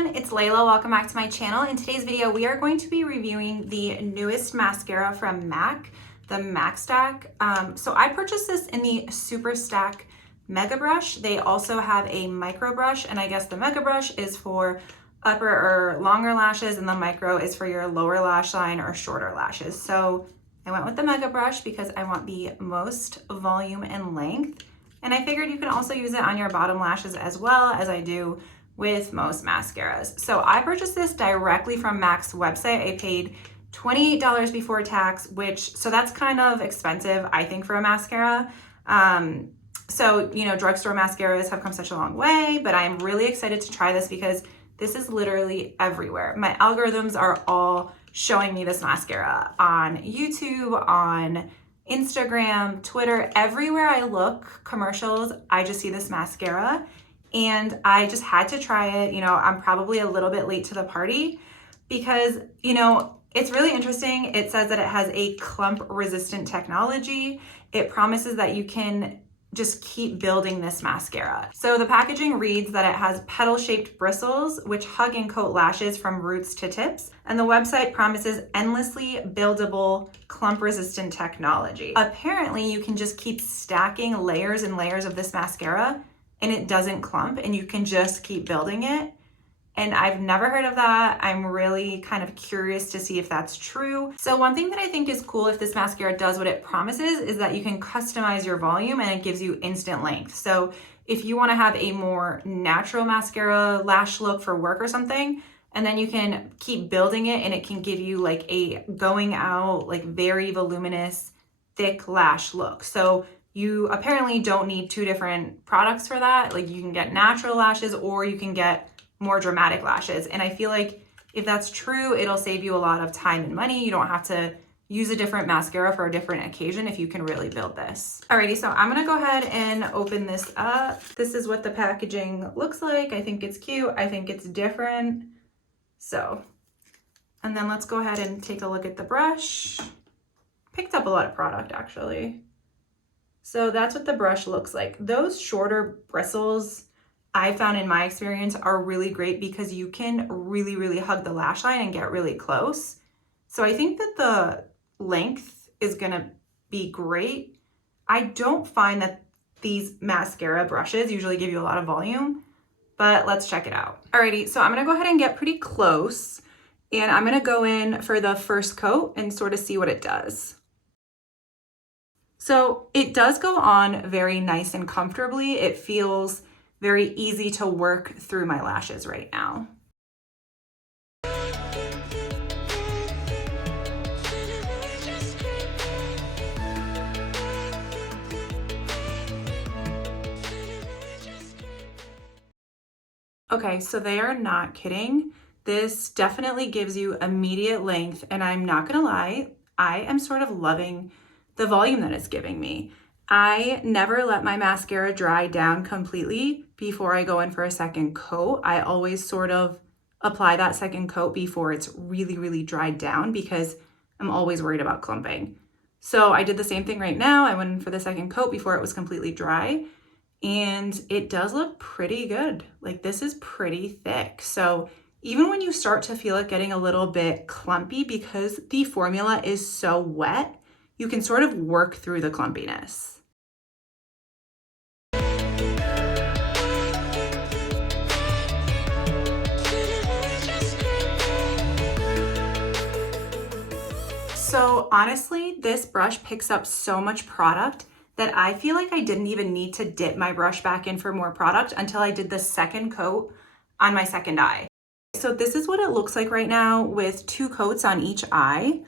everyone, it's Laila. Welcome back to my channel. In today's video, we are going to be reviewing the newest mascara from MAC, the macstack. So I purchased this in the Super Stack Mega Brush. They also have a micro brush, and I guess the mega brush is for upper or longer lashes, and the micro is for your lower lash line or shorter lashes. So I went with the mega brush because I want the most volume and length. And I figured you can also use it on your bottom lashes as well, as I do with most mascaras. So I purchased this directly from MAC's website. I paid $28 before tax, so that's kind of expensive, I think, for a mascara. So, you know, drugstore mascaras have come such a long way, but I'm really excited to try this because this is literally everywhere. My algorithms are all showing me this mascara on YouTube, on Instagram, Twitter, everywhere I look, commercials, I just see this mascara. And I just had to try it. You know, I'm probably a little bit late to the party because, you know, it's really interesting. It says that it has a clump resistant technology. It promises that you can just keep building this mascara. So the packaging reads that it has petal shaped bristles which hug and coat lashes from roots to tips. And the website promises endlessly buildable clump resistant technology. Apparently you can just keep stacking layers and layers of this mascara and it doesn't clump, and you can just keep building it. And I've never heard of that. I'm really kind of curious to see if that's true. So one thing that I think is cool if this mascara does what it promises is that you can customize your volume and it gives you instant length. So if you want to have a more natural mascara lash look for work or something, and then you can keep building it and it can give you like a going out, like very voluminous, thick lash look. So you apparently don't need two different products for that. Like you can get natural lashes or you can get more dramatic lashes. And I feel like if that's true, it'll save you a lot of time and money. You don't have to use a different mascara for a different occasion if you can really build this. Alrighty, so I'm gonna go ahead and open this up. This is what the packaging looks like. I think it's cute. I think it's different. So, and then let's go ahead and take a look at the brush. Picked up a lot of product actually. So that's what the brush looks like. Those shorter bristles I found in my experience are really great because you can really, really hug the lash line and get really close. So I think that the length is gonna be great. I don't find that these mascara brushes usually give you a lot of volume, but let's check it out. Alrighty, so I'm gonna go ahead and get pretty close and I'm gonna go in for the first coat and sort of see what it does. So it does go on very nice and comfortably. It feels very easy to work through my lashes right now. Okay, so they are not kidding. This definitely gives you immediate length, and I'm not gonna lie, I am sort of loving the volume that it's giving me. I never let my mascara dry down completely before I go in for a second coat. I always sort of apply that second coat before it's really, really dried down because I'm always worried about clumping. So I did the same thing right now. I went in for the second coat before it was completely dry, and it does look pretty good. Like this is pretty thick. So even when you start to feel it getting a little bit clumpy because the formula is so wet, you can sort of work through the clumpiness. So honestly, this brush picks up so much product that I feel like I didn't even need to dip my brush back in for more product until I did the second coat on my second eye. So this is what it looks like right now with 2 coats on each eye.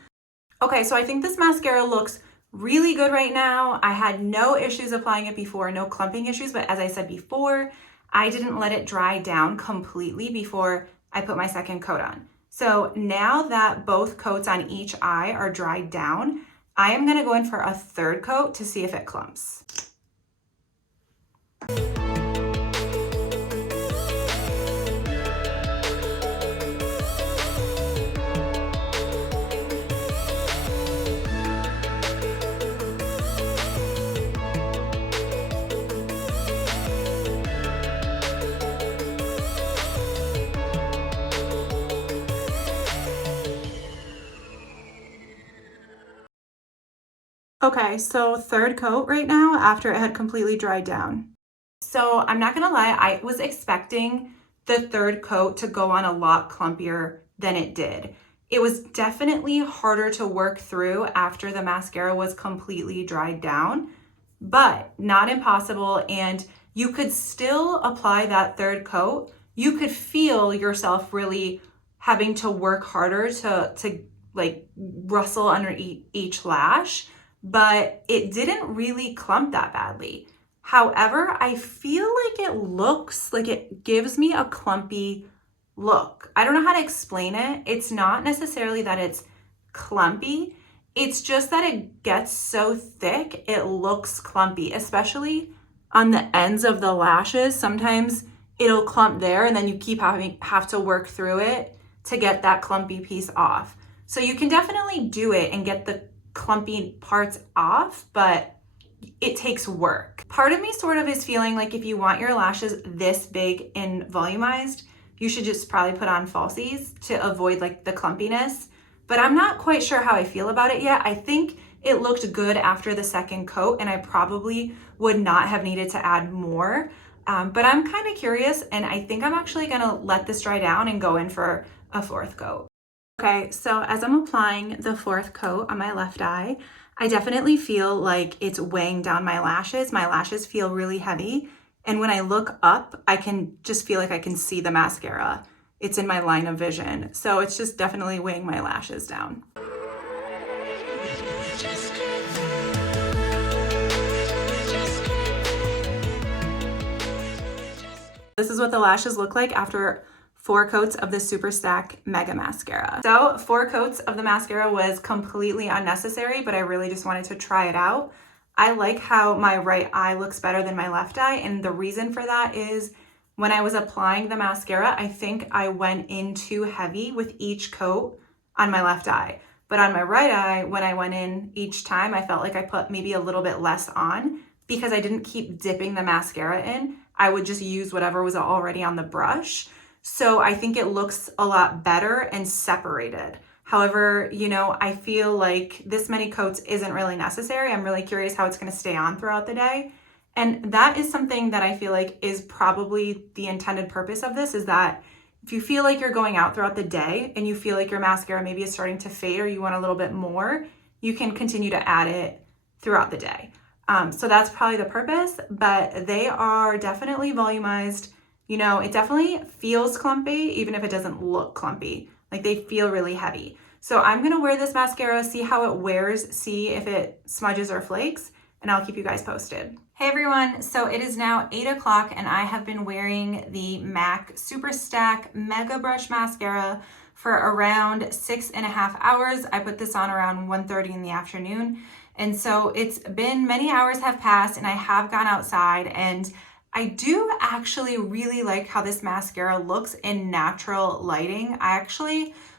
Okay, so I think this mascara looks really good right now. I had no issues applying it before, no clumping issues, but as I said before, I didn't let it dry down completely before I put my second coat on. So now that both coats on each eye are dried down, I am gonna go in for a third coat to see if it clumps. Okay, so third coat right now after it had completely dried down. So I'm not gonna lie, I was expecting the third coat to go on a lot clumpier than it did. It was definitely harder to work through after the mascara was completely dried down, but not impossible. And you could still apply that third coat. You could feel yourself really having to work harder to like rustle under each lash, but it didn't really clump that badly. However, I feel like it looks like it gives me a clumpy look. I don't know how to explain it. It's not necessarily that it's clumpy. It's just that it gets so thick, it looks clumpy, especially on the ends of the lashes. Sometimes it'll clump there and then you have to work through it to get that clumpy piece off. So you can definitely do it and get the clumpy parts off, but it takes work. Part of me sort of is feeling like if you want your lashes this big and volumized, you should just probably put on falsies to avoid like the clumpiness. But I'm not quite sure how I feel about it yet. I think it looked good after the second coat and I probably would not have needed to add more. But I'm kind of curious and I think I'm actually gonna let this dry down and go in for a fourth coat. Okay, so as I'm applying the fourth coat on my left eye, I definitely feel like it's weighing down my lashes. My lashes feel really heavy. And when I look up, I can just feel like I can see the mascara. It's in my line of vision. So it's just definitely weighing my lashes down. This is what the lashes look like after 4 coats of the Super Stack Mega Mascara. So 4 coats of the mascara was completely unnecessary, but I really just wanted to try it out. I like how my right eye looks better than my left eye, and the reason for that is when I was applying the mascara, I think I went in too heavy with each coat on my left eye. But on my right eye, when I went in each time, I felt like I put maybe a little bit less on because I didn't keep dipping the mascara in. I would just use whatever was already on the brush. So I think it looks a lot better and separated. However, you know, I feel like this many coats isn't really necessary. I'm really curious how it's going to stay on throughout the day. And that is something that I feel like is probably the intended purpose of this, is that if you feel like you're going out throughout the day and you feel like your mascara maybe is starting to fade or you want a little bit more, you can continue to add it throughout the day. So that's probably the purpose, but they are definitely volumized. You know, it definitely feels clumpy, even if it doesn't look clumpy. Like they feel really heavy. So I'm gonna wear this mascara, see how it wears, see if it smudges or flakes, and I'll keep you guys posted. Hey everyone, so it is now 8 o'clock and I have been wearing the MAC Super Stack Mega Brush Mascara for around 6.5 hours. I put this on around 1:30 in the afternoon. And so it's been many hours have passed and I have gone outside, and I do actually really like how this mascara looks in natural lighting.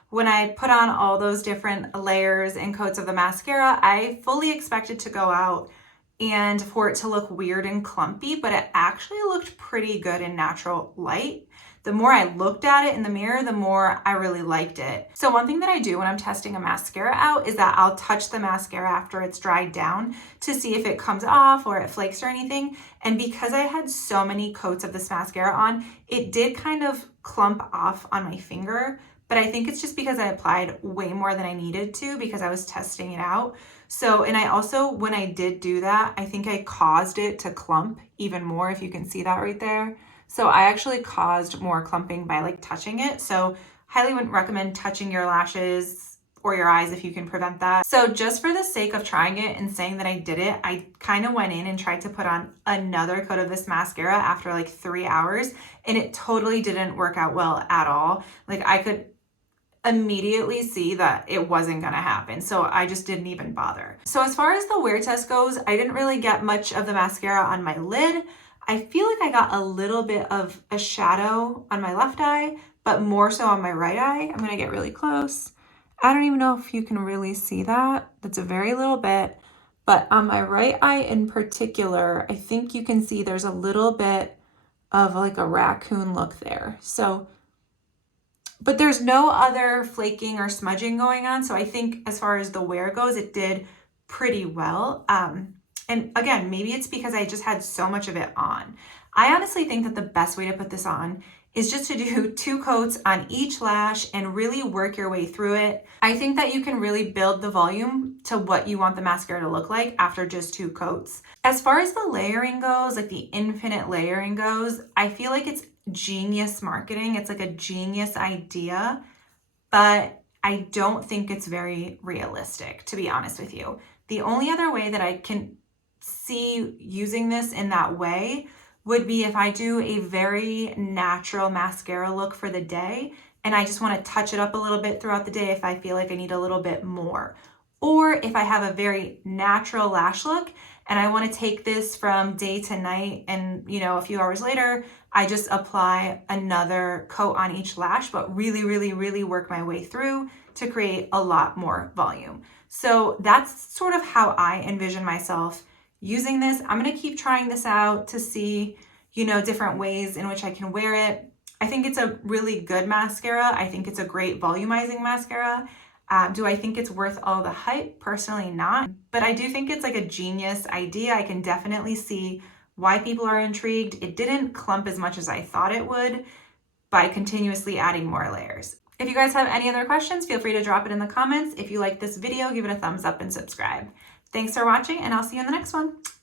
When I put on all those different layers and coats of the mascara, I fully expected to go out and for it to look weird and clumpy, but it actually looked pretty good in natural light. The more I looked at it in the mirror, the more I really liked it. So one thing that I do when I'm testing a mascara out is that I'll touch the mascara after it's dried down to see if it comes off or it flakes or anything. And because I had so many coats of this mascara on, it did kind of clump off on my finger. But I think it's just because I applied way more than I needed to because I was testing it out. So, and I also, when I did do that, I think I caused it to clump even more, if you can see that right there. So I actually caused more clumping by like touching it. So highly wouldn't recommend touching your lashes or your eyes if you can prevent that. So just for the sake of trying it and saying that I did it, I kind of went in and tried to put on another coat of this mascara after like 3 hours, and it totally didn't work out well at all. Like I could immediately see that it wasn't gonna happen. So I just didn't even bother. So as far as the wear test goes, I didn't really get much of the mascara on my lid. I feel like I got a little bit of a shadow on my left eye, but more so on my right eye. I'm gonna get really close. I don't even know if you can really see that. That's a very little bit, but on my right eye in particular, I think you can see there's a little bit of like a raccoon look there. So, but there's no other flaking or smudging going on. So I think as far as the wear goes, it did pretty well. And again, maybe it's because I just had so much of it on. I honestly think that the best way to put this on is just to do 2 coats on each lash and really work your way through it. I think that you can really build the volume to what you want the mascara to look like after just 2 coats. As far as the layering goes, like the infinite layering goes, I feel like it's genius marketing. It's like a genius idea, but I don't think it's very realistic, to be honest with you. The only other way that I can see using this in that way would be if I do a very natural mascara look for the day and I just want to touch it up a little bit throughout the day if I feel like I need a little bit more. Or if I have a very natural lash look and I want to take this from day to night and, you know, a few hours later, I just apply another coat on each lash, but really, really, really work my way through to create a lot more volume. So that's sort of how I envision myself using this. I'm going to keep trying this out to see, you know, different ways in which I can wear it. I think it's a really good mascara. I think it's a great volumizing mascara. Do I think it's worth all the hype? Personally, not. But I do think it's like a genius idea. I can definitely see why people are intrigued. It didn't clump as much as I thought it would by continuously adding more layers. If you guys have any other questions, feel free to drop it in the comments. If you like this video, give it a thumbs up and subscribe. Thanks for watching, and I'll see you in the next one.